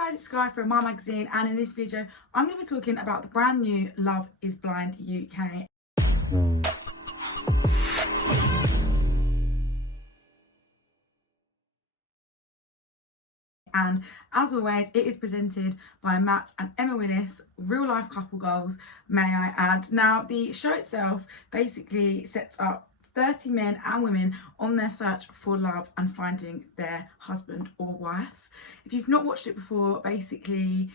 Hi guys, it's Sky from Aman Magazine, and in this video I'm going to be talking about the brand new Love is Blind UK. And as always, it is presented by Matt and Emma Willis, real life couple goals, may I add. Now, the show itself basically sets up 30 men and women on their search for love and finding their husband or wife. If you've not watched it before, basically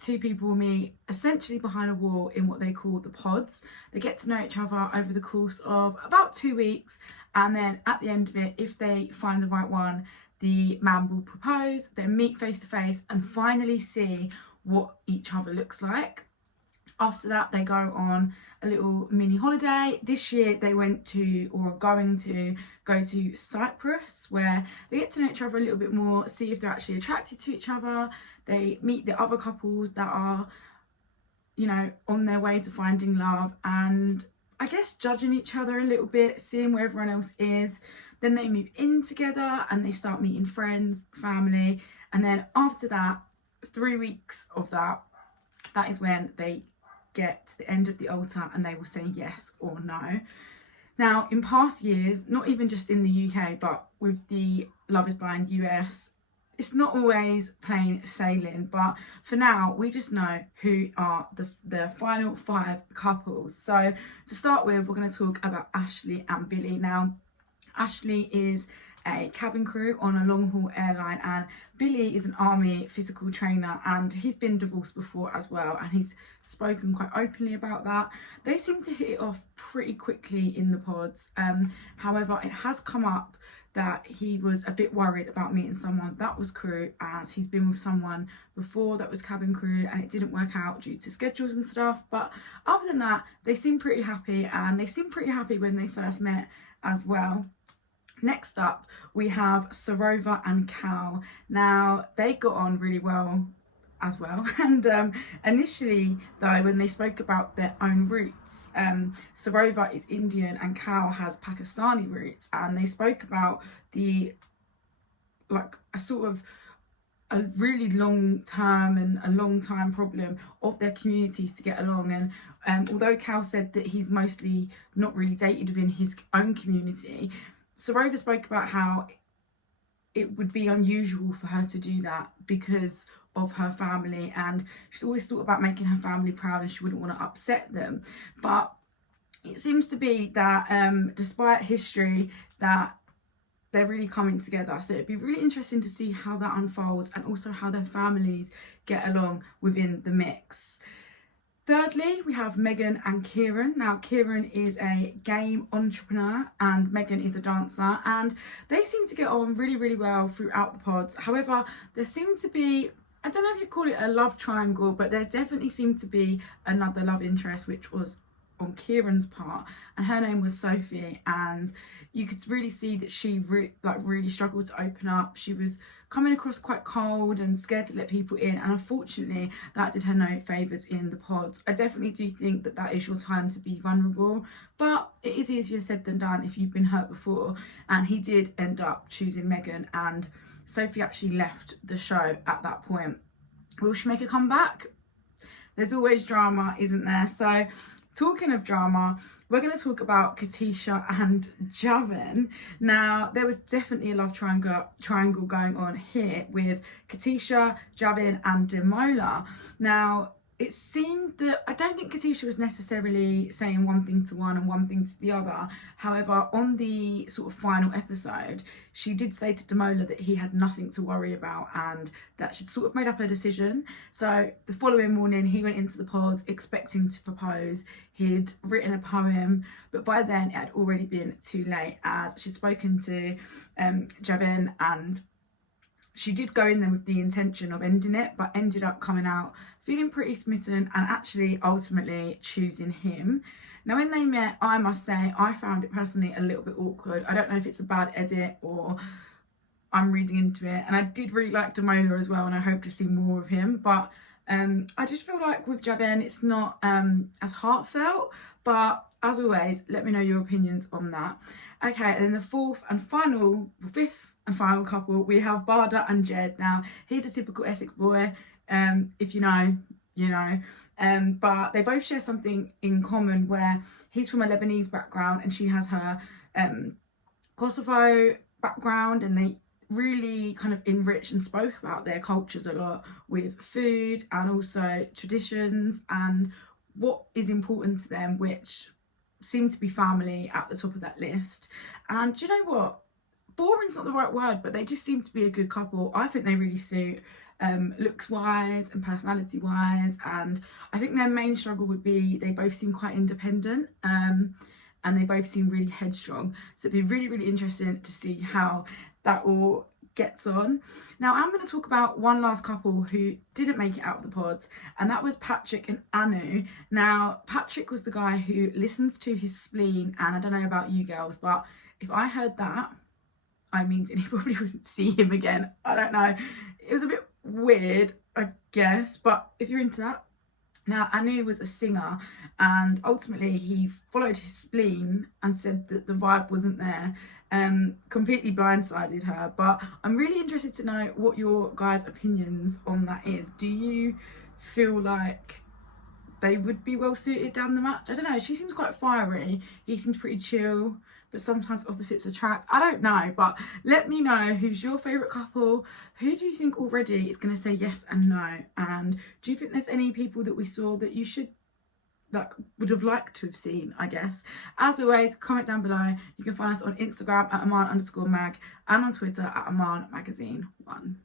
two people will meet essentially behind a wall in what they call the pods. They get to know each other over the course of about 2 weeks, and then at the end of it, if they find the right one, the man will propose, then meet face to face and finally see what each other looks like. After that, they go on a little mini holiday. This year they went to, or are going to go to, Cyprus, where they get to know each other a little bit more, see if they're actually attracted to each other. They meet the other couples that are, you know, on their way to finding love and I guess judging each other a little bit, seeing where everyone else is. Then they move in together and they start meeting friends, family, and then after that, 3 weeks of that is when they get to the end of the altar and they will say yes or no. Now, in past years, not even just in the UK, but with the Love is Blind US, it's not always plain sailing, but for now we just know who are the final 5 couples. So to start with, we're going to talk about Ashley and Billy. Now, Ashley is a cabin crew on a long haul airline, and Billy is an army physical trainer, and he's been divorced before as well, and he's spoken quite openly about that. They seem to hit it off pretty quickly in the pods. However, it has come up that he was a bit worried about meeting someone that was crew, as he's been with someone before that was cabin crew and it didn't work out due to schedules and stuff. But other than that, they seem pretty happy, and they seemed pretty happy when they first met as well. Next up, we have Sarova and Cal. Now, they got on really well as well. And initially, though, when they spoke about their own roots, Sarova is Indian and Cal has Pakistani roots. And they spoke about the, like, a really long term and a long time problem of their communities to get along. And although Cal said that he's mostly not really dated within his own community, Sarova spoke about how it would be unusual for her to do that because of her family, and she's always thought about making her family proud and she wouldn't want to upset them. But it seems to be that despite history, that they're really coming together. So it'd be really interesting to see how that unfolds and also how their families get along within the mix. Thirdly, we have Megan and Kieran. Now, Kieran is a game entrepreneur and Megan is a dancer, and they seem to get on really, really well throughout the pods. However, there seemed to be, I don't know if you call it a love triangle, but there definitely seemed to be another love interest, which was on Kieran's part, and her name was Sophie, and you could really see that she really struggled to open up. She was coming across quite cold and scared to let people in, and unfortunately that did her no favours in the pods. I definitely do think that that is your time to be vulnerable, but it is easier said than done if you've been hurt before. And he did end up choosing Megan, and Sophie actually left the show at that point. Will she make a comeback? There's always drama, isn't there? So talking of drama, we're going to talk about Katisha and Javan. Now, there was definitely a love triangle going on here with Katisha, Javan and Demola. Now, it seemed that I don't think Katisha was necessarily saying one thing to one and one thing to the other. However, on the sort of final episode, she did say to Demola that he had nothing to worry about and that she'd sort of made up her decision. So the following morning, he went into the pods expecting to propose. He'd written a poem, but by then it had already been too late, as she'd spoken to Javan, and she did go in there with the intention of ending it, but ended up coming out feeling pretty smitten and actually ultimately choosing him. Now, when they met, I must say, I found it personally a little bit awkward. I don't know if it's a bad edit or I'm reading into it. And I did really like Demola as well, and I hope to see more of him. But I just feel like with Javan, it's not as heartfelt. But as always, let me know your opinions on that. Okay, and then the fifth and final couple, we have Barda and Jed. Now, he's a typical Essex boy. If you know, you know. But they both share something in common, where he's from a Lebanese background and she has her Kosovo background, and they really kind of enriched and spoke about their cultures a lot, with food and also traditions and what is important to them, which seem to be family at the top of that list. And do you know what? Boring's not the right word, but they just seem to be a good couple. I think they really suit, looks wise and personality wise, and I think their main struggle would be they both seem quite independent, and they both seem really headstrong. So it'd be really, really interesting to see how that all gets on. Now, I'm going to talk about one last couple who didn't make it out of the pods, and that was Patrick and Anu. Now, Patrick was the guy who listens to his spleen, and I don't know about you girls, but if I heard that, I mean, he probably wouldn't see him again. I don't know. It was a bit weird, I guess, but if you're into that. Now, Anu was a singer, and ultimately he followed his spleen and said that the vibe wasn't there. Completely blindsided her. But I'm really interested to know what your guys' opinions on that is. Do you feel like they would be well suited down the match? I don't know. She seems quite fiery. He seems pretty chill, but sometimes opposites attract. I don't know, but let me know who's your favourite couple. Who do you think already is going to say yes and no? And do you think there's any people that we saw that you would have liked to have seen, I guess? As always, comment down below. You can find us on Instagram at Aman_mag and on Twitter at Aman Magazine 1.